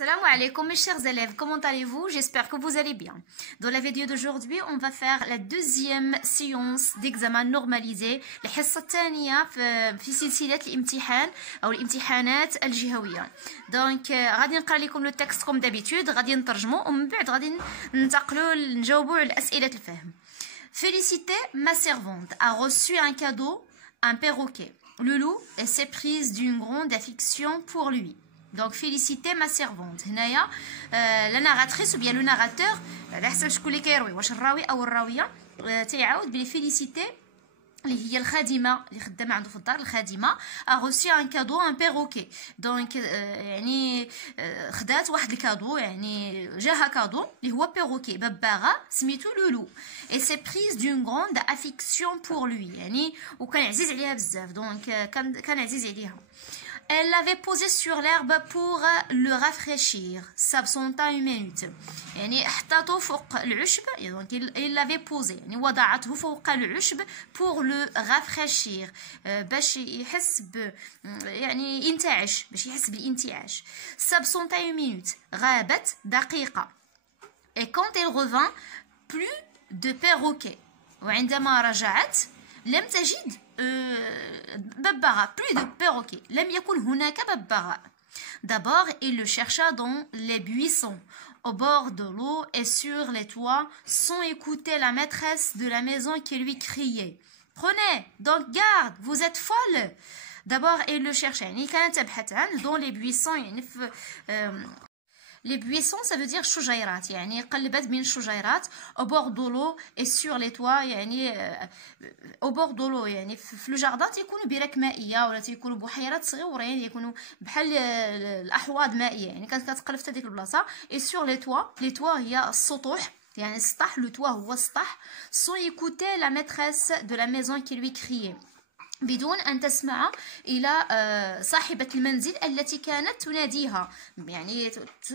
Salam alaikum mes chers élèves, comment allez-vous? J'espère que vous allez bien. Dans la vidéo d'aujourd'hui, on va faire la deuxième séance d'examen normalisé, الحصة الثانية في سلسلة الامتحان أو الامتحانات الجهوية. دونك غادي نقرا لكم لو تكست كوم دابيتود، غادي نترجمو ومن بعد غادي ننتقلوا نجاوبوا على أسئلة الفهم. Félicité, ma servante, a reçu un cadeau, un perroquet. Le loup s'est prise d'une grande affection pour lui. Donc féliciter ma servante. هنايا la narratrice ou bien le narrateur على حسب شكون اللي كيروي واش الراوي او الراويه تيعاود بلي فيليسيتي اللي هي الخادمه اللي خدامه عنده في الدار الخادمه a reçu un cadeau un perroquet. دونك يعني خدات واحد الكادو يعني جاها كادو اللي هو بيروكي بباغا سميتو لولو et s'est prise d'une grande affection pour lui يعني وكان عزيز عليها بزاف دونك كان عزيز عليها. Elle l'avait posé sur l'herbe pour le rafraîchir. s'absenta une minute. يعني حطته فوق العشب donc il l'avait posé يعني وضعته فوق العشب pour le rafraîchir باش يحس يعني ينتعش باش يحس بالانتعاش. s'absenta une minute. غابت دقيقة. Et quand elle revint, plus de perroquet. وعندما رجعت لم تجد ببغاء plus de perroquet. لم يكن هناك ببغاء. D'abord, il le chercha dans les buissons, au bord de l'eau et sur les toits, sans écouter la maîtresse de la maison qui lui criait. Prenez donc garde, vous êtes folle. D'abord, il le cherchait. يعني كانت تبحث عنه dans les buissons يعني في Les buissons, ça veut dire شجيرات يعني قلبت بين الشجيرات au bord de l'eau et sur les toits يعني au bord de l'eau يعني في الجاردات يكونوا برك مائية ولا تيكونوا بحيرات صغيرة يعني يكونوا بحال الأحواض مائية يعني كانت كتقلب في هذيك البلاصة et sur les toits هي السطوح يعني السطح le toit هو السطح sans écouter la maîtresse de la maison qui lui criait بدون أن تسمع إلى صاحبة المنزل التي كانت تناديها يعني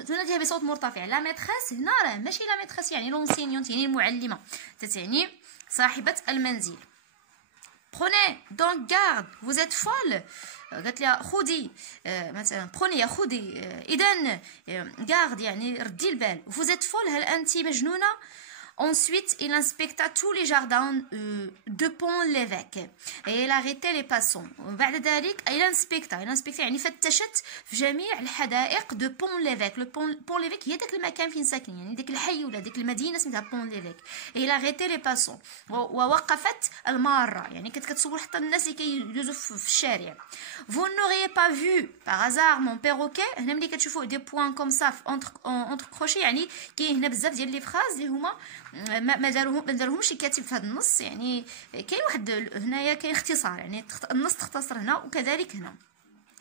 تناديها بصوت مرتفع. لا ميتريس هنا راه ماشي لا ميتريس يعني لونسينيونت يعني المعلمة تتعني صاحبة المنزل. Prenez donc garde, vous êtes folle. قالت لها خذي مثلا prenez يا خذي إذن garde يعني ردي البال. Vous êtes folle هل أنت مجنونة. Ensuite, il inspecta tous les jardins de Pont-l'Évêque et il arrêtait les passants. بعد ذلك il inspecta يعني فتشت في جميع الحدائق de Pont-l'Évêque. Pont-l'Évêque هي داك المكان فين ساكنين يعني داك الحي ولا داك المدينه سميتها Pont-l'Évêque. et il arrêtait les passants ووقفت المارة يعني كانت كتصور حتى الناس اللي كيدوزوا في الشارع. Vous n'auriez pas vu par hasard mon perroquet. هنا ملي كتشوفوا دي بوين كوم سا entre crochets يعني كاين هنا بزاف ديال لي فراز اللي هما ما داروهمش الكاتب في هذا النص يعني كاين واحد هنايا كاين اختصار يعني النص تختصر هنا وكذلك هنا.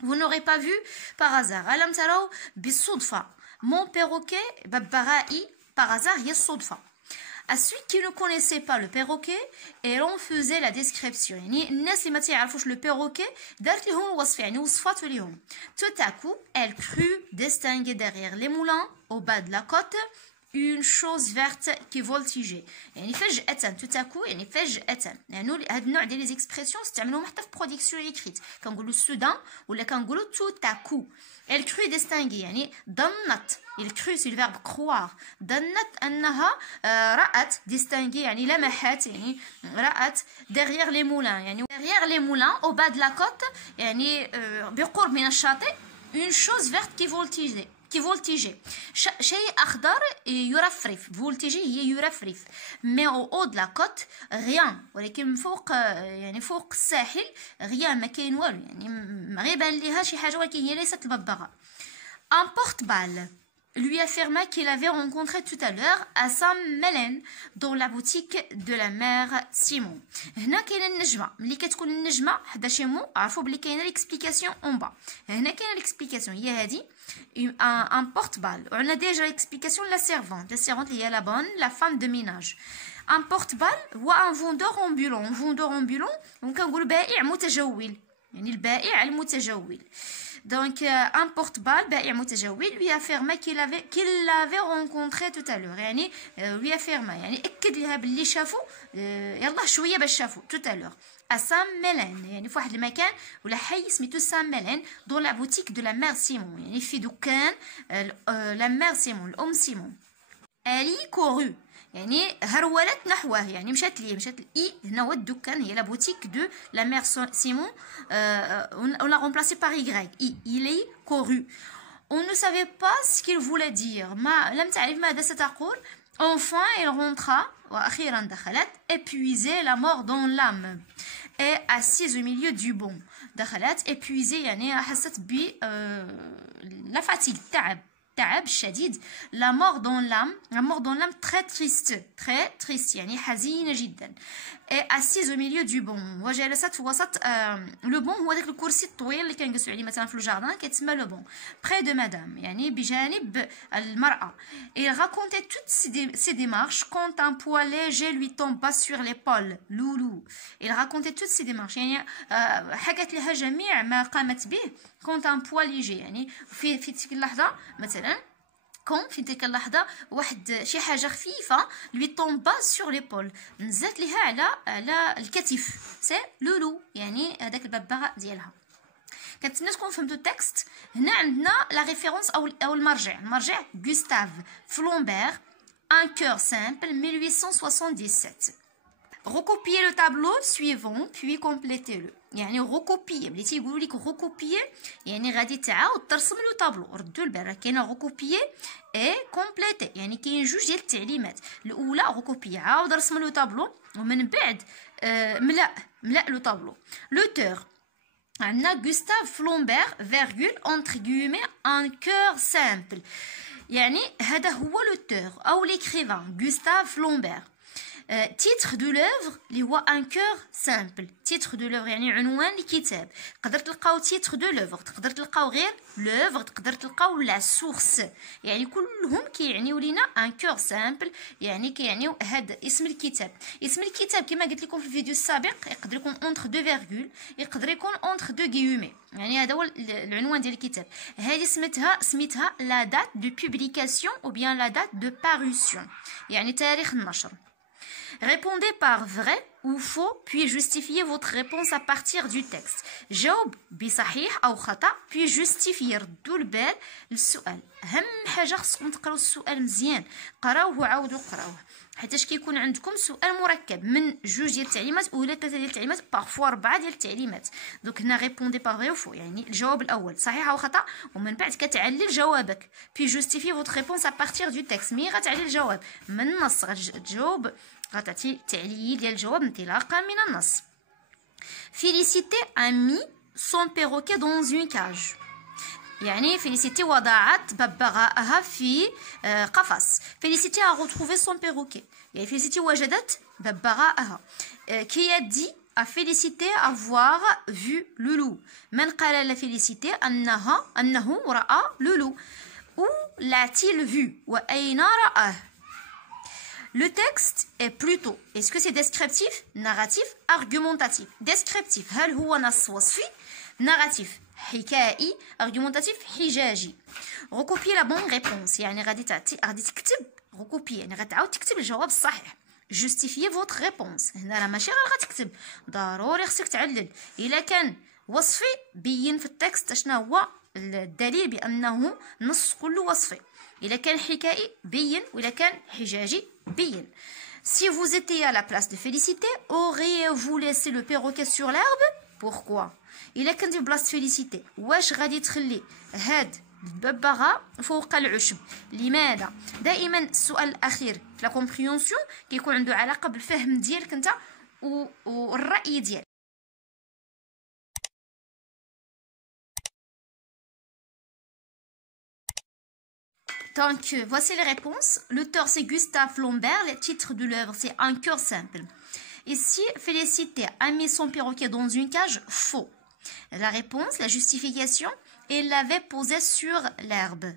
Vous n'aurez pas vu par hasard. ألم تروا بالصدفة mon perroquet ببغائي par hasard هي الصدفة. À celui qui ne connaissait pas le perroquet et l'on faisait la description يعني الناس اللي ما تعرفوش le perroquet دارت لهم الوصف يعني وصفات لهم. Tout à coup elle crut distinguer derrière les moulins au bas de la côte une chose verte qui voltigeait يعني فجأة tout à coup يعني فجأة يعني هذا النوع ديال لي زيكسبرسيون استعملوهم حتى في برودكسيون ايكريت كنقولوا سودان ولا كنقولوا tout à coup. elle crut distinguer يعني ظنت il crut c'est le verbe croire ظنت انها رأت distinguer يعني لمحت يعني رأت derrière les moulins يعني derrière les moulins au bas de la côte يعني بقرب من الشاطئ une chose verte qui voltigeait شيء أخضر يرفرف. voltiger هي يرفرف. mais au haut de la côte rien ولكن من فوق يعني فوق الساحل rien ما كاين والو يعني ما غيبان ليها شي حاجة ولكن هي ليست الببغاء. un porte-balle lui affirma qu'il avait rencontré tout à l'heure à Saint-Mélène dans la boutique de la mère Simon. هنا كاينه النجمه ملي كتكون النجمه حدا شي مو عرفوا بلي كاينه ليكسبليكاسيون اون با. هنا كاينه ليكسبليكاسيون هي هذه un porte-balle. On a déjà l'explication de la servante اللي هي la bonne la femme de ménage. un porte-balle هو un vendeur ambulant. vendeur ambulant كنقولوا بائع متجول يعني البائع المتجول. Donc, un porte-balle, lui affirma qu'il l'avait rencontré tout à l'heure. يعني lui affirma يعني أكد لها باللي شافو يلا شوية باش شافو tout à l'heure. À Saint-Mélène يعني في واحد المكان ولا حي سميتو Saint-Mélène dans la boutique de la mère Simon يعني في دكان la mère Simon الأم سيمون. Ali courut يعني هرولت نحوه يعني مشات لي هنا هو الدكان هي لا بوتيك دو لا مير سيمون on l'a remplacé par Y il est couru. On ne savait pas ce qu'il voulait dire ما لم تعرف ماذا ستقول. Enfin il rentra وأخيرا دخلت épuisée la mort dans l'âme et assise au milieu du banc. دخلت épuisée يعني حست ب la fatigue تعب شديد. la mort dans l'âme très triste يعني حزينة جدا. et assise au milieu du banc وجلست في وسط لو بون هو داك الكرسي الطويل اللي كنجلسوا عليه مثلا في الجاردان كيتسمى لو بون près de madame يعني بجانب المرأة. il racontait toutes ses démarches quand un poids léger lui tomba sur l'épaule. loulou il racontait toutes ses démarches يعني حكت لها جميع ما قامت به quand un poids léger يعني في تلك اللحظة مثلا كون في تلك اللحظة واحد شي حاجة خفيفة لوي طومبا سور ليبول نزلت ليها على الكتف. سي لولو يعني هذاك الببغاء ديالها. كنتمنى تكون فهمتوا التكست. هنا عندنا لا ريفيرونس او المرجع غوستاف فلومبير ان كور سامبل 1877. recopier le tableau suivant puis complétez-le يعني recopier ملي تيقولوا لك recopier يعني غادي تعاود ترسم له طابلو. ردوا البال راه كاينه recopier اي compléter يعني كاين جوج ديال التعليمات. الاولى recopier عاود رسم له طابلو ومن بعد ملأ لو طابلو. l'auteur عندنا غوستاف فلومبير فيرغول entre guillemets un cœur simple يعني هذا هو l'auteur او l'écrivain غوستاف فلومبير. تيتر دو لوفر اللي هو ان كور سامبل. تيتر دو لوفر يعني عنوان الكتاب. تقدر تلقاو تيتر دو لوفر تقدر تلقاو غير لوفر تقدر تلقاو لا سورس يعني كلهم كيعنيو لينا ان كور سامبل يعني كيعنيو هذا اسم الكتاب. اسم الكتاب كما قلت لكم في الفيديو السابق يقدر يكون اونتر دو فيرغول يقدر يكون اونتر دو غيومي يعني هذا هو العنوان ديال الكتاب. هذه سميتها لا دات دو بوبليكاسيون او بيان لا دات دو باريسيون يعني تاريخ النشر. Répondez par vrai ou faux, puis justifiez votre réponse à partir du texte. جاوب بصحيح أو خطأ, puis justifiez. ردوا البال للسؤال. أهم حاجة خصكم تقراو السؤال مزيان. قراوه وعاودوا قراوه. حيتاش كيكون عندكم سؤال مركب من جوج ديال التعليمات ولا ثلاثة ديال التعليمات بارفوا 4 ديال التعليمات. دوك هنا ريبوندي باغ فري او فو يعني الجواب الأول صحيح أو خطأ ومن بعد كتعلل جوابك. puis justifiez votre réponse à partir du texte. مي غتعلل الجواب من النص غتجاوب غتعطي تعليل ديال الجواب انطلاقا من النص. Félicité a mis son perroquet dans une cage. يعني Félicité وضعت ببغاءها في قفص. Félicité a retrouvé son perroquet. يعني Félicité وجدت ببغاءها. Qui a dit à Félicité avoir vu le loup. من قال لفيليسيتي أنه رأى le loup. Où l'a-t-il vu وأين رآه. Le texte est plutôt, est-ce que c'est descriptif, narratif, argumentatif. Descriptif, هل هو نص وصفي. narratif, حكائي. argumentatif, حجاجي. recopier la bonne réponse يعني غادي تكتب recopier يعني غتعاود تكتب الجواب الصحيح. justifier votre réponse هنا راه ماشي غير غتكتب ضروري خصك تعلل. إلا كان وصفي بين في التكست شنو هو الدليل بأنه نص كله وصفي. إلا كان حكائي بين وإلا كان حجاجي بين. Si vous étiez à la place de Félicité, auriez-vous laissé le perroquet sur l'herbe? Pourquoi? إلا كنتي بلاصة فيليسيتي واش غادي تخلي هاد الببغاء فوق العشب؟ لماذا؟ دائما السؤال الأخير في لا كومبريونسيون كيكون عنده علاقة بالفهم ديالك انت والرأي ديالك. Donc, voici les réponses. L'auteur, c'est Gustave Flaubert. Le titre de l'œuvre, c'est Un cœur simple. Ici, Félicité a mis son perroquet dans une cage. Faux. La réponse, la justification, il l'avait posé sur l'herbe.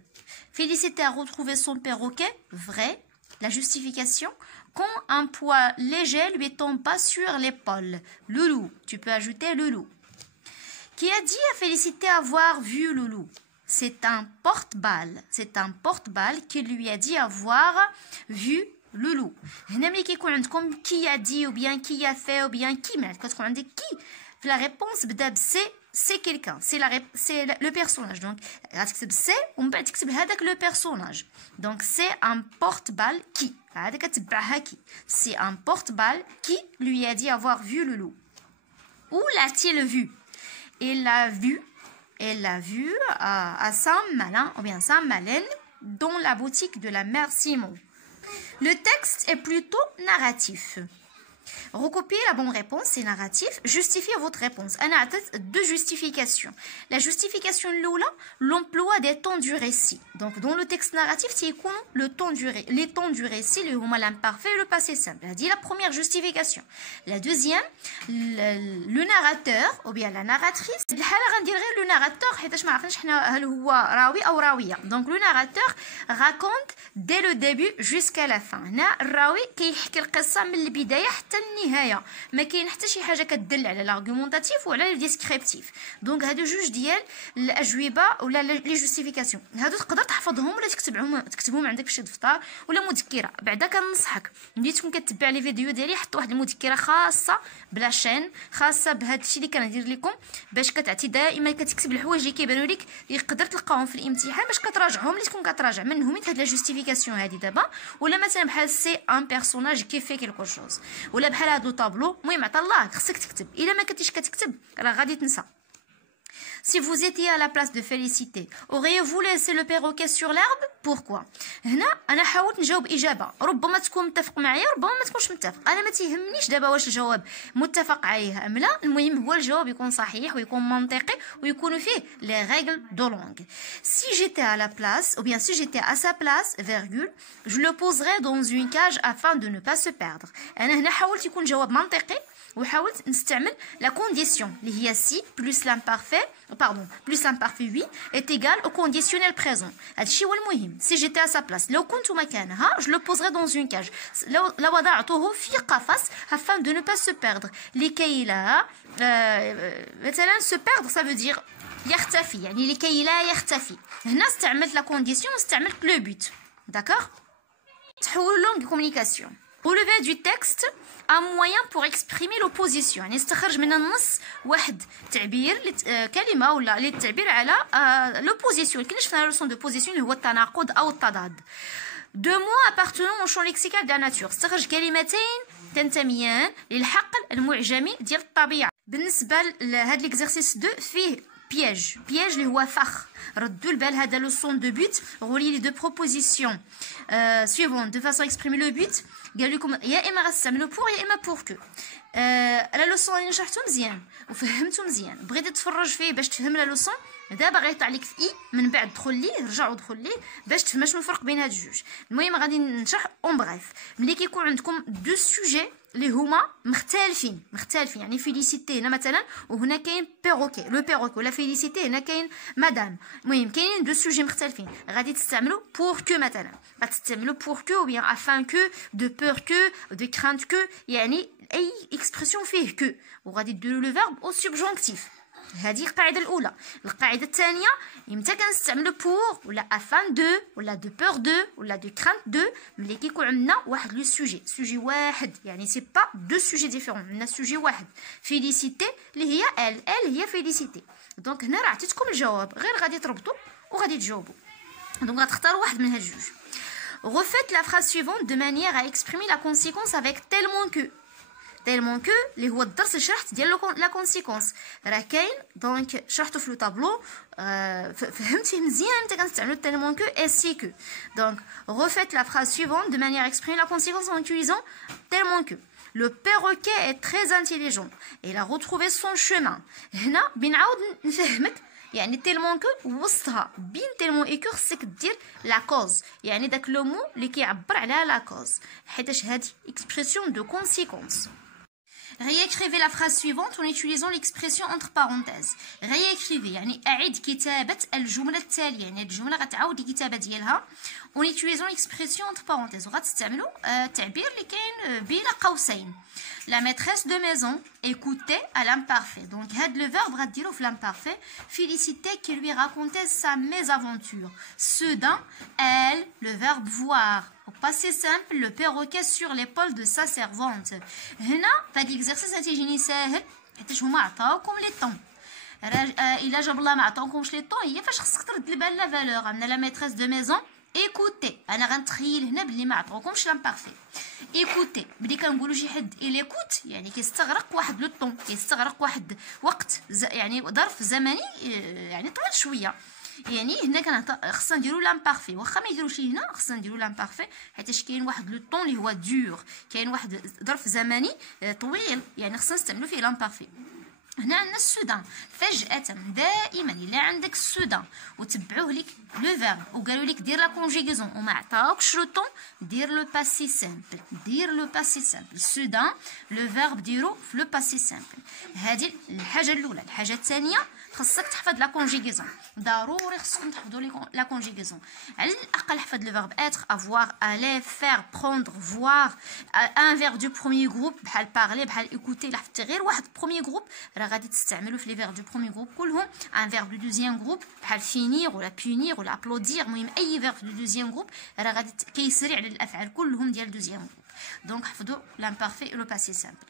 Félicité a retrouvé son perroquet. Vrai. La justification, quand un poids léger lui tombe pas sur l'épaule. Le loup. Tu peux ajouter le loup. Qui a dit à Félicité avoir vu le loup? C'est un porte-balle. C'est un porte-balle qui lui a dit avoir vu le loup. هنا ملي كيكون عندكم qui a dit ou bien qui a fait ou bien qui معناتها كتكون عندك qui في la réponse بدا بسي c'est quelqu'un, c'est le personnage. Donc غتكتب سي ومن بعد تكتب هذاك le personnage. Donc c'est un porte-balle qui هذا كتبعها qui. C'est un porte-balle qui lui a dit avoir vu le loup. Où l'a-t-il vu? Il l'a vu à Saint-Malin ou bien Saint-Malin dans la boutique de la mère Simon. Le texte est plutôt narratif. Recopiez la bonne réponse, c'est narratif. Justifiez votre réponse. On a deux justifications. La justification l'oula, l'emploi des temps du récit. Donc dans le texte narratif, c'est quoi les temps du récit, le huma l'imparfait et le passé simple. Elle dit la première justification. La deuxième, le narrateur ou bien la narratrice. Le narrateur, donc le narrateur raconte dès le début jusqu'à la fin. الراوي كيحكي القصه من البدايه حتى النهايه، ما كاين حتى شي حاجه كتدل على لارغومونطاتيف وعلى الديسكريبتيف. دونك هادو جوج ديال الاجوبه ولا لي جوستيفيكاسيون، هادو تقدر تحفظهم ولا تكتبهم عندك في شي دفتر ولا مذكره. بعدا كننصحك ملي تكون كتبع لي فيديو ديالي حط واحد المذكره خاصه بلا شين خاصه بهذا الشيء اللي كندير لكم، باش كتعطي دائما كتكتب الحوايج اللي كيبانوا لك يقدر تلقاهم في الامتحان، باش كتراجعهم اللي تكون كتراجع منهم هاد لا جوستيفيكاسيون هادي دابا. ولا مثلا بحال سي ان بيرسوناج كي في كيلكو شوز، ولا بحال هاد لو طابلو. المهم عطا الله خصك تكتب، الا ما كنتيش كتكتب راه غادي تنسى. Si vous étiez à la place de Félicité, auriez-vous laissé le perroquet sur l'herbe? Pourquoi? هنا انا حاولت نجاوب اجابه، ربما تكون متفق معايا ربما ما تكونش متفق. انا ما تيهمنيش دابا واش الجواب متفق عليه ام لا، المهم هو الجواب يكون صحيح ويكون منطقي ويكون فيه les règles de langue. Si j'étais à la place ou bien si j'étais à sa place virgule, je le poserais dans une cage afin de ne pas se perdre. انا هنا حاولت يكون جواب منطقي وحاولت نستعمل la condition اللي هي si plus l'imparfait oui est égal au conditionnel présent. هادشي هو المهم. Si j'étais à sa place لو كنت مكانها je le poserais dans une cage، لو وضعته في قفص afin de ne pas se perdre. لكي لا مثلا se perdre ça veut dire يختفي، يعني لكي لا يختفي. هنا استعملت la condition واستعملت le but. d'accord. تحول langue de communication. Relever du texte un moyen pour exprimer l'opposition، يعني استخرج من النص واحد تعبير كلمه ولا للتعبير على l'opposition. كاين شفنا لوسون دو بوزيسيون اللي هو التناقض او التضاد. دو مو appartenant au champ lexical de la nature، استخرج كلمتين تنتميان للحقل المعجمي ديال الطبيعه. بالنسبه لهذا الاكزرسيس 2 فيه بياج اللي هو فخ. ردوا البال هذا لوسون دو بوت. غولي لي دو بروبوزيسيون suivantes de façon à exprimer le but. قال لكم يا اما غتستعملوا بور يا اما بور كو. لا لوسون اللي شرحتو مزيان وفهمتو مزيان، بغيتي تفرج فيه باش تفهم لا لوسون، دابا غيطلع لك في اي من بعد دخل ليه رجع ودخل ليه باش تفهم شنو الفرق بين هاد الجوج. المهم غادي نشرح اون بغيف. ملي كيكون عندكم دو سوجي اللي هما مختلفين يعني فيليسيتي هنا مثلا وهنا كاين بيروكي لو بيروكي، ولا فيليسيتي هنا كاين مدام. المهم كاينين دو سوجي مختلفين، غادي تستعملوا بور كو مثلا، غتستعملوا بور كو او بيان افان كو دو بور كو دو كرانت كو، يعني اي اكسبرسيون فيه كو وغادي ديروا لو فيرب او سوبجونكتيف. هذه القاعده الاولى. القاعده الثانيه امتى كنستعملوا بور ولا افان دو ولا دو بور دو ولا دو كرانت دو، ملي كيكون عندنا واحد لو سوجي واحد، يعني سي با دو سوجي ديفيرون، عندنا سوجي واحد. فيليسيتي اللي هي ال هي فيليسيتي. دونك هنا راه عطيتكم الجواب، غير غادي تربطوا وغادي تجاوبوا. دونك غتختاروا واحد من هاد الجوج. Refaites la phrase suivante de manière à exprimer la conséquence avec tellement que. tellement que اللي هو الدرس اللي شرحت ديال لا كونسيكونس راه كاين. دونك شرحته في لو طابلو، فهمت فيه مزيان انت كنستعملوا tellement que et si que. donc refaites la phrase suivante de manière à exprimer la conséquence en utilisant tellement que. Le perroquet est très intelligent et il a retrouvé son chemin. هنا بنعاود نفهمك يعني تيلمون كو وسطها بين تيلمون اي كو خصك دير لا كوز، يعني داك لو مو اللي كيعبر على لا كوز، حيتاش هادي اكسبرسيون دو كونسيكونس. Réécrivez la phrase suivante en utilisant l'expression entre parenthèses. Réécrivez يعني أعد كتابة الجملة التالية، يعني الجملة غتعاودي الكتابة ديالها en utilisant l'expression entre parenthèses. وغتستعملوا التعبير اللي كاين بين قوسين. La maîtresse de maison écoutait à l'imparfait. Donc هاد le verbe غديرو في l'imparfait. Félicité qui lui racontait sa mésaventure. Soudain, elle, le verbe voir. Au passé simple, le perroquet sur l'épaule de sa servante. هنا فهاد l'exercice غتيجيني ساهل حيت هما عطاوكم لي طون. الا جاب الله ما عطاوكمش لي طون هي فاش خصك ترد البال لا فالور. عندنا لا ميتريس دو ميزون ايكوتي. انا غنتخيل هنا بلي ما عطاوكمش لامبارفي. ايكوتي ملي كنقولوا شي حد إليكوت يعني كيستغرق واحد لو طون، كيستغرق واحد وقت يعني ظرف زمني يعني طويل شويه. يعني هنا خصنا نديرو لامبارفي، واخا ما يديروش هنا خصنا نديرو لامبارفي حيتاش كاين واحد لو طون اللي هو دور، كاين واحد ظرف زمني طويل يعني خصنا نستعملو فيه لامبارفي. هنا عندنا السودان فجأة. دائما الا عندك السودان وتبعوه لك لو فيرب وقالوا لك دير لا كونجيغيزون وما عطاوكش لو طون، دير لو باسي سامبل. دير لو باسي سامبل. السودان لو فيرب ديرو في لو باسي سامبل. هذه الحاجه الاولى. الحاجه الثانيه خصك تحفظ لا كونجيغيزون. ضروري خصكم تحفظوا لا كونجيغيزون. على الاقل حفظ لو فيرب اتر، افوار، الي، فير، بروندر، فوار. ان فيرب دو بروميير جروب بحال بارلي بحال ايكوتي. الا حفظتي غير واحد بروميير جروب راه غادي تستعملوا في لي فيرب دو بروميير جروب كلهم. ان فيرب دو دوزيام جروب بحال فينير ولا بونير ولا ابلودير. المهم اي فيرب دو دوزيام جروب راه غادي كيسري على الافعال كلهم ديال دوزيام جروب. دونك حفظوا l'imparfait et le passé simple.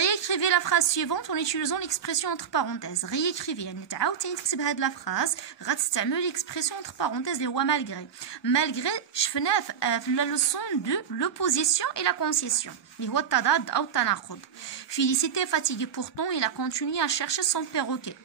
Réécrivez la phrase suivante en utilisant l'expression entre parenthèses. Réécrivez يعني تعاودي تكتب هاد لا فراز غتستعمل l'expression entre parenthèses اللي هو malgré. Malgré شفناه في la leçon de l'opposition et la concession اللي هو التضاد أو التناقض. Félicité fatigué pourtant il a continué à chercher son perroquet.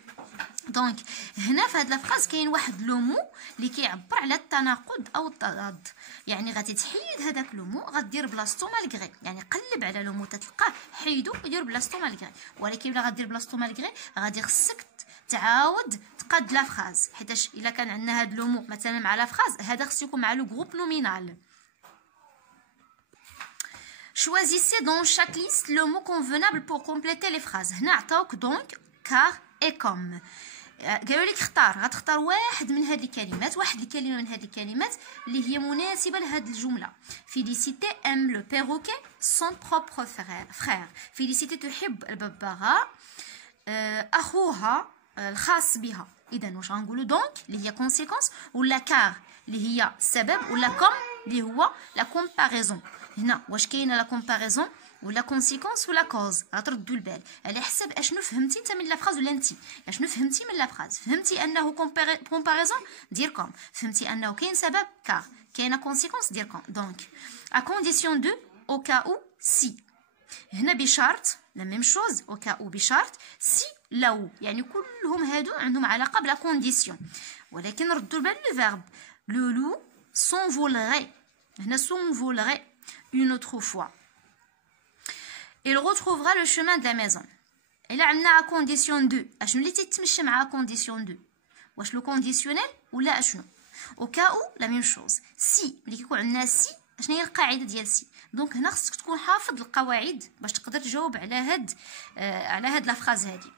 دونك هنا في هاد لافراز كاين واحد لو مو اللي كيعبر على التناقض او التضاد. يعني غادي تحيد هذاك لو مو غدير بلاصتو مالغري، يعني قلب على لو مو تتلقاه حيدو ودير بلاصتو مالغري. ولكن الا غدير بلاصتو مالغري غادي خصك تعاود تقاد لافراز، حيتاش الا كان عندنا هاد لو مو مثلا مع لافراز هذا خصو يكون مع لو جروب نومينال. Choisissez dans chaque liste le mot convenable pour compléter les phrases. هنا عطاوك دونك car et comme. قالوا لك اختار، غتختار واحد من هذه الكلمات، واحد الكلمه من هذه الكلمات اللي هي مناسبه لهذه الجمله. فيليسيتي ام لو بيروكي سون بروبر فرير. فيليسيتي تحب الببغاء اخوها الخاص بها. اذا واش غنقولوا دونك اللي هي كونسيكونس، ولا كار اللي هي السبب، ولا كوم اللي هو لا كومباريزون. هنا واش كاينه لا كومباريزون ولا كونسيكونس ولا كوز؟ غتردوا البال على حسب اشنو فهمتي انت من لا فراز ولا انت اشنو فهمتي من لا فراز. فهمتي انه كومباريزون دير كوم، فهمتي انه كاين سبب كار، كاينه كونسيكونس دير كوم. دونك ا كونديسيون دو او كا او سي. هنا بشرط لا ميم شوز، او كا او بشرط، سي لو، يعني كلهم هادو عندهم علاقه بلا كونديسيون. ولكن ردوا البال لو فيرب لو لو s'envolerait. هنا s'envolerait une autre fois. Il retrouvera le chemin de la maison. إلا عندنا à condition de، أشنو اللي تتمشى مع condition de؟ واش لو كونديسيونيل ولا أشنو؟ au cas où la même chose. سي ملي كيكون عندنا سي أشنو هي القاعدة ديال سي؟ دونك هنا خصك تكون حافظ القواعد باش تقدر تجاوب على هاد لا فراز هادي.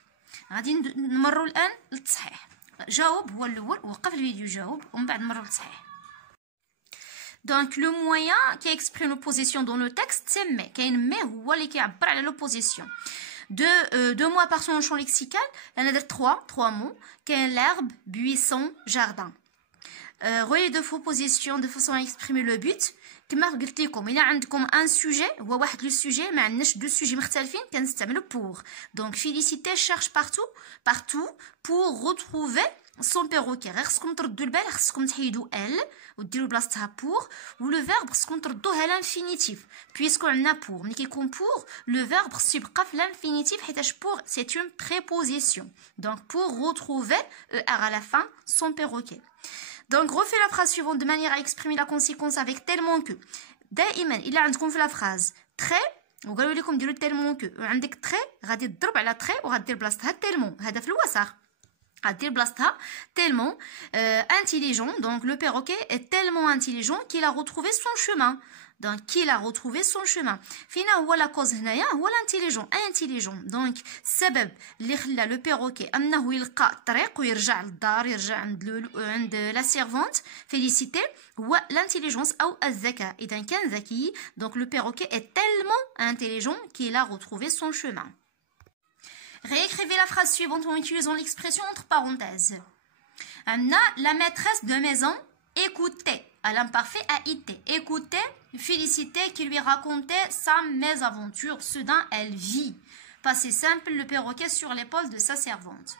غادي نمروا الآن للتصحيح. جاوب هو الأول، وقف الفيديو جاوب ومن بعد نمروا للتصحيح. Donc le moyen qui exprime l'opposition dans le texte c'est mais. كاين mais هو اللي كيعبر على l'opposition. Deux mots par son champ lexical. On a trois mots. كاين l'herbe, buisson, jardin. Reliez deux propositions de façon à exprimer le but. كما قلت لكم إلا عندكم un sujet هو واحد لو sujet ما عندناش دو سوجي مختلفين كنستعملوا pour. Donc Félicité cherche partout pour retrouver son perroquet. غير خصكم تردوا البال، خصكم تحيدوا ال وديروا بلاصتها pour، ولو فيرب خصكم تردوه لانفينيتيف بويسكو عندنا pour. ملي كيكون pour لو فيرب خصو يبقى في لانفينيتيف حيتاش pour c'est une préposition. Donc pour retrouver er à la fin son perroquet. Donc refais la phrase suivante de manière à exprimer la conséquence avec tellement que. دائما الا عندكم في لا فراز très وقالوا لكم ديروا tellement que وعندك très غادي تضرب على très وغادير بلاصتها tellement. هذا في الوسط. غدير بلاصتها tellement intelligent. Donc le perroquet est tellement intelligent qu'il a retrouvé son chemin. Donc qu'il a retrouvé son chemin. فينا هو لا كوز هنايا هو الانتيليجون intelligent. Donc السبب اللي خلى لو بيروكي انه يلقى الطريق ويرجع للدار، يرجع عند لا سيرفونت فيليسيتي، هو الانتيليجونس او الذكاء. اذا كان ذكي، donc le perroquet est tellement intelligent qu'il a retrouvé son chemin. Réécrivez la phrase suivante en utilisant l'expression entre parenthèses. Anna, la maîtresse de maison, écoutait. À l'imparfait a été. Écoutait Félicité qui lui racontait sa mésaventure. Soudain, elle vit. Passé simple, le perroquet sur l'épaule de sa servante.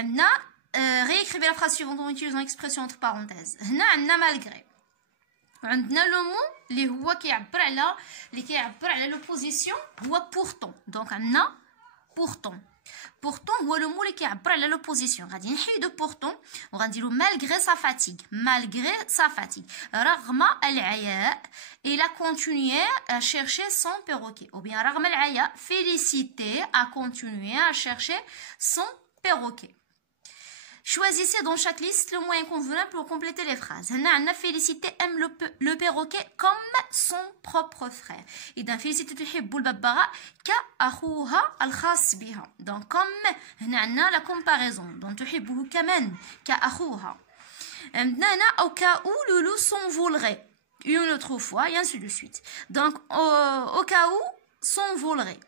Anna, réécrivez la phrase suivante en utilisant l'expression entre parenthèses. Anna, malgré. عندنا لو مو اللي هو كيعبر على لوبوزيسيون هو pourtant. Donc عندنا pourtant. Pourtant هو لو مو اللي كيعبر على لوبوزيسيون. غادي نحيدو pourtant وغنديرو malgré sa fatigue. Malgré sa fatigue. رغم العياء il a continué à chercher son perroquet. Ou bien رغم العياء Félicité a continué à chercher son perroquet. Choisissez dans chaque liste le moyen convenable pour compléter les phrases. هنا Félicité aime le perroquet comme son propre frère. إذا Félicité تحب الببغاء كأخوها الخاص بها. Donc comme هنا عندنا la comparaison. Donc تحبه كمان كأخوها. هنا au cas où Loulou s'envolerait une autre fois et ainsi de suite. Donc au cas où s'envolerait.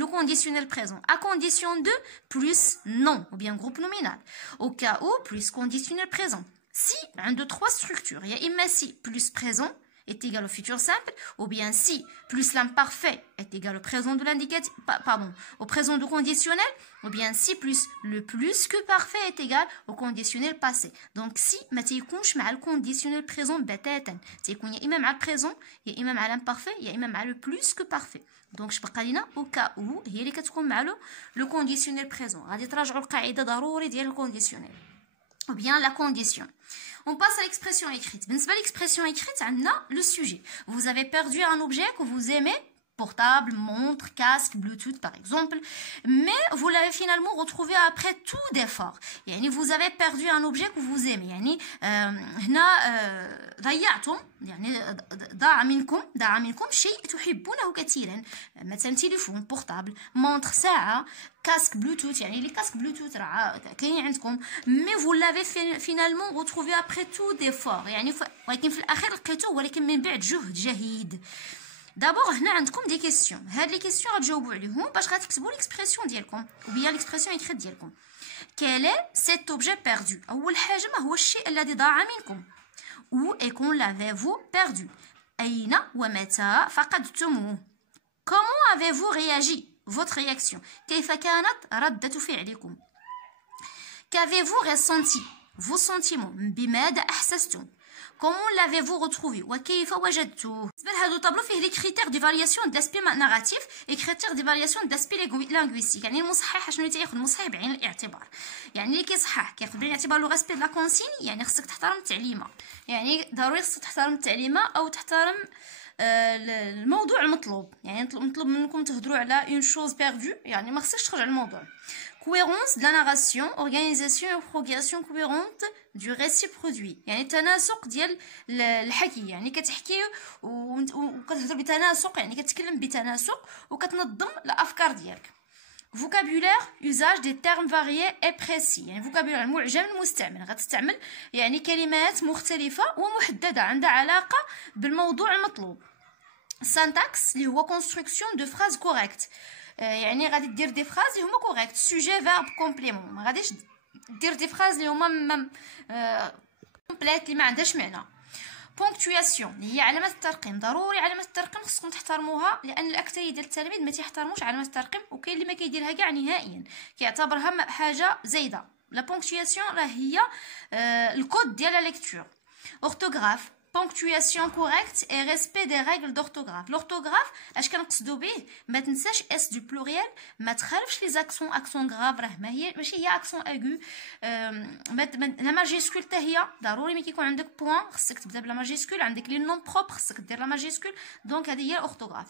Le conditionnel présent à condition de plus non ou bien groupe nominal. Au cas où plus conditionnel présent. Si un de trois structures, il y a imma si plus présent est égal au futur simple, ou bien si plus l'imparfait est égal au présent de l'indicatif, pardon, au présent du conditionnel, ou bien si plus le plus que parfait est égal au conditionnel passé. Donc si ما تيكونش مع الكونديسيونيل بريزون بتاتا، تيكون يا اما مع البريزون يا اما مع l'imparfait يا اما مع le plus que parfait. دونك شبقى لينا او كا او هي اللي كتكون مع لو كونديسيونيل بريزون. غادي تراجعوا القاعده ضروري ديال الكونديسيونيل ou bien la condition. On passe à l'expression écrite. بالنسبه l'expression écrite عندنا le sujet. Vous avez perdu un objet que vous aimez, portable, montre, casque, Bluetooth par exemple, mais vous l'avez finalement retrouvé après tout d'effort. يعني vous avez perdu un objet que vous aimez. يعني هنا ضيعتم، يعني ضاع منكم شيء تحبونه كثيرا، مثلا تليفون بورتابل، مونتر، ساعه، كاسك بلوتوث. يعني لي كاسك بلوتوث راه كاين عندكم، مي vous l'avez finalement retrouvé après tout d'effort. يعني ولكن في الاخير لقيتوه ولكن من بعد جهد جهيد. دابور هنا عندكم دي كيسيون، هاد لي كيسيون غتجاوبوا عليهم باش غتكتبوا ليكسبرسيون ديالكم ou bien l'expression écrite ديالكم. quel est cet objet perdu؟ اول حاجه ما هو الشيء الذي ضاع منكم. où et quand l'avez-vous perdu؟ أين ومتى فقدتموه؟ comment avez-vous réagi؟ votre réaction. كيف كانت ردة فعلكم؟ qu'avez-vous ressenti؟ vos sentiments. بماذا أحسستم؟ comment l'avez-vous retrouvé؟ وكيف وجدتوه؟ بالنسبة لهادو طابلو فيه لي كريتير ديفالياسيون داسبي نيجاتيف اي كريتير ديفالياسيون داسبي لينغويستيك. يعني المصحح شنو تياخذ؟ المصحح بعين الاعتبار. يعني اللي كيصحح كياخذ بعين الاعتبار لو ريسبي لا كونسين، يعني خصك تحترم التعليمه، يعني ضروري خصك تحترم التعليمه او تحترم الموضوع المطلوب. يعني مطلوب منكم تهضروا على اون شوز بيردو، يعني ما خصكش تخرج على الموضوع. cohérence de la narration, organisation et progression cohérente du récit produit. يعني تناسق ديال الحكي، يعني كتحكي وكتهضر بتناسق، يعني كتكلم بتناسق وكتنظم الافكار ديالك. vocabulaire usage des termes variés et précis. يعني vocabulaire المعجم المستعمل، غتستعمل يعني كلمات مختلفه ومحدده عندها علاقه بالموضوع المطلوب. syntaxe اللي هو construction de phrases correctes. يعني غادي دير دي فراز اللي هما كوريكت، سوجي فيرب كومبليمون. ما غاديش دير دي فراز اللي هما كومبليت اللي ما عندهاش معنى. بونكتوياسيون هي علامه الترقيم. ضروري علامه الترقيم خصكم تحترموها، لان الاكثريه ديال التلاميذ ما تيحترموش علامه الترقيم، وكاين اللي ما كيديرها كاع نهائيا، كيعتبرها حاجه زايده. لا بونكتوياسيون راه هي الكود ديال لا ليكتور. اورتوغراف ponctuation correcte et respect des règles d'orthographe. L'orthographe, اش كنقصدوا به ما تنساش اس du pluriel، ما تخالفش les accents graves، راه ماشي هي accent aigu، لا ماجيسكول حتى هي ضروري ملي كيكون عندك بوين خصك تبدا بلا ماجيسكول، عندك لي نون بروبر خصك دير لا ماجيسكول. دونك هذه هي الاورثوغراف.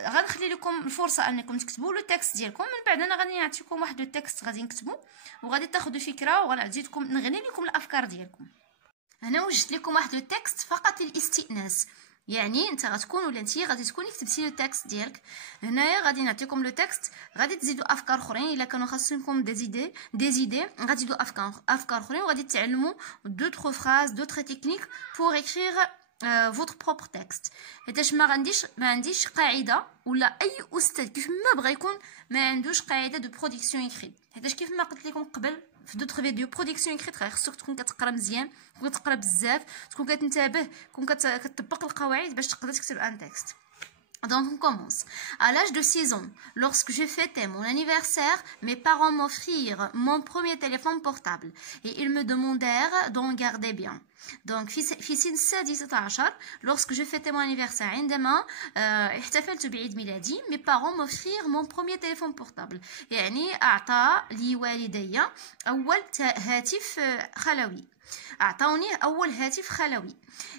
غنخلي لكم الفرصه انكم تكتبوا لو تكست ديالكم، من بعد انا غادي نعطيكم واحد لو تكست غادي نكتبوا وغادي تاخذوا فكره، وغنزيدكم نغني لكم الافكار ديالكم. هنا وجدت لكم واحد لو تكست فقط للاستئناس، يعني انت غتكون ولا انت غادي تكوني كتبتي لو تكست ديالك. هنايا غادي نعطيكم لو تكست، غادي تزيدوا افكار اخرين الا كانوا خاصكم دي زيدي غادي تزيدوا افكار اخرين، وغادي تعلموا دوطخ فراز دوطخ تكنيك بور اكريغ votre propre texte. حيتاش ما عنديش قاعده، ولا اي استاذ كيف ما بغى يكون ما عندوش قاعده دو برودكسيون اكريت، حيتاش كيف ما قلت لكم قبل في دوطخ فيديو برودكسيون اكريت خاصك تكون كتقرا مزيان، تكون كتقرا بزاف، تكون كتنتبه، تكون كتطبق القواعد باش تقدر تكتب ان تكست. Donc on commence. À l'âge de 6 ans, lorsque je fêtais mon anniversaire, mes parents m'offrirent mon premier téléphone portable et ils me demandèrent d'en garder bien. Donc في سن السادسة عشر lorsque je fêtais mon anniversaire عندما احتفلت بعيد ميلادي mes parents m'offrirent mon premier téléphone portable، يعني أعطى لي والدي أول هاتف خلوي، أعطوني أول هاتف خلوي.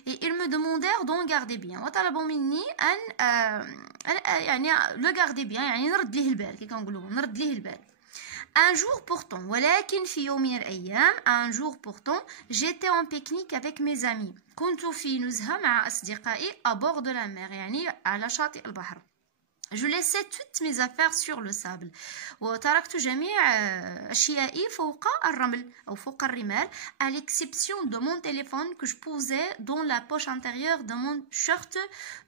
et ils me demandèrent d'en garder bien، وطلبوا مني أن يعني le garder bien، يعني نرد ليه البال، كي كنقولوا نرد ليه البال. Un jour pourtant، ولكن في يوم من الأيام un jour pourtant j'étais en pique-nique avec mes amis، كنت في نزهة مع أصدقائي à bord de la mer، يعني على شاطئ البحر. Je laissais toutes mes affaires sur le sable، وتركت جميع أشيائي فوق الرمل أو فوق الرمال، à l'exception de mon téléphone que je posais dans la poche intérieure de mon shirt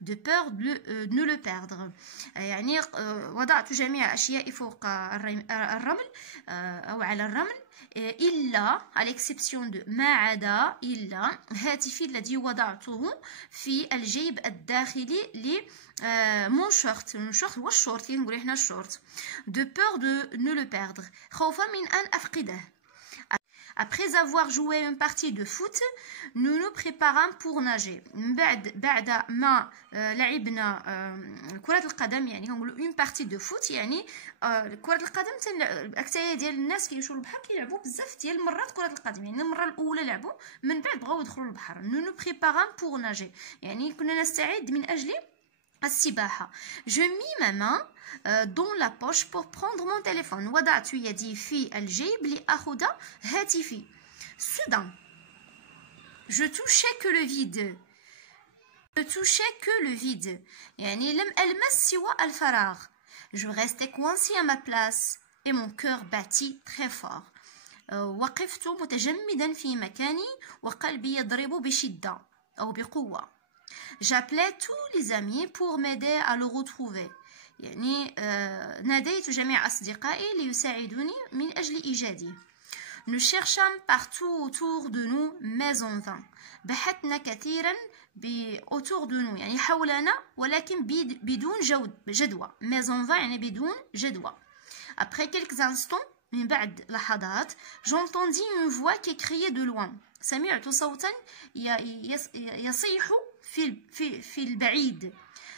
de peur de ne le perdre. يعني وضعت جميع أشيائي فوق الرمل أو على الرمل، إلا à l'exception de ما عدا إلا هاتفي الذي وضعته في الجيب الداخلي ل mon short هو الشورت، نقولوا حنا الشورت. de peur de ne le perdre، خوفا من أن أفقده. Après avoir joué une partie de foot, nous nous préparons pour nager. بعد ما لعبنا كرة القدم، يعني كنقولوا une partie de foot، يعني كرة القدم الأكثرية ديال الناس كيمشيو للبحر كيلعبوا بزاف ديال المرات كرة القدم، يعني المرة الأولى لعبوا من بعد بغاو يدخلوا للبحر. nous nous préparons pour nager، يعني كنا نستعد من أجل السباحة. je mis ma main dans la poche pour prendre mon téléphone، وضعت يدي في الجيب لأخذ هاتفي. soudain je touchais que le vide، يعني لم ألمس سوى الفراغ. je restais coincée à ma place et mon cœur battit très fort، وقفت متجمدا في مكاني وقلبي يضرب بشدة أو بقوة. j'appelais tous les amis pour m'aider à le retrouver، يعني ناديت جميع أصدقائي ليساعدوني من أجل إيجاده. nous cherchons partout autour de nous mais en vain، بحثنا كثيرا autour de nous، يعني حولنا ولكن بدون جدوى. mais en vain يعني بدون جدوى. après quelques instants، من بعد لحظات، j'entendis une voix qui criait de loin، سمعت صوتا يصيح في البعيد.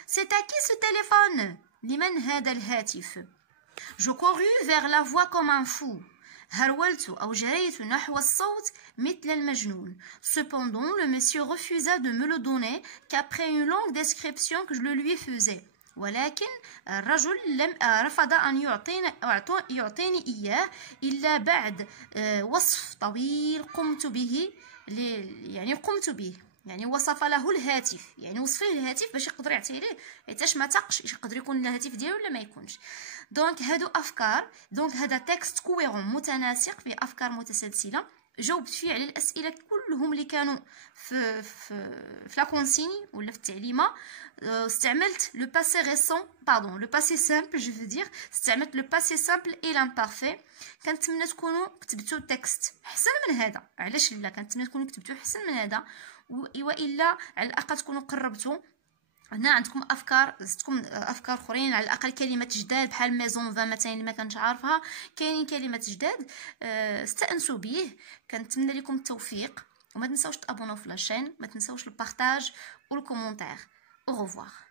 c'est à qui ce téléphone؟ لمن هذا الهاتف؟ je courus vers la voix comme un fou، هرولت أو جريت نحو الصوت مثل المجنون. cependant le monsieur refusa de me le donner qu'après une longue description que je le lui faisais، ولكن الرجل رفض أن يعطيني إياه إلا بعد وصف طويل قمت به، يعني وصف له الهاتف، يعني وصف له الهاتف باش يقدر يعطيه ليه، حيتاش ما تقش يقدر يكون الهاتف ديالو ولا ما يكونش. دونك هادو افكار، دونك هذا تكست كويرون متناسق في افكار متسلسله، جاوبت فيه على الاسئله كلهم اللي كانوا في لا كونسيني ولا في التعليمه. استعملت لو باسي ريسون لو باسي سامبل جو فو دير، استعملت لو باسي سامبل اي لامبارفي. كنتمنى تكونوا كتبتوا التكست احسن من هذا، علاش لا كنتمنى تكونوا كتبتوا احسن من هذا، والا على الاقل تكونوا قربتوا. هنا عندكم افكار، زدتكم افكار اخرين، على الاقل كلمات جداد بحال ميزون فا مثلا اللي ما كنتش عارفها، كاينين كلمات جداد استانسوا به. كنتمنى لكم التوفيق، وما تنساوش تابوناو في لاشين، ما تنساوش البارطاج والكومونتير. au revoir.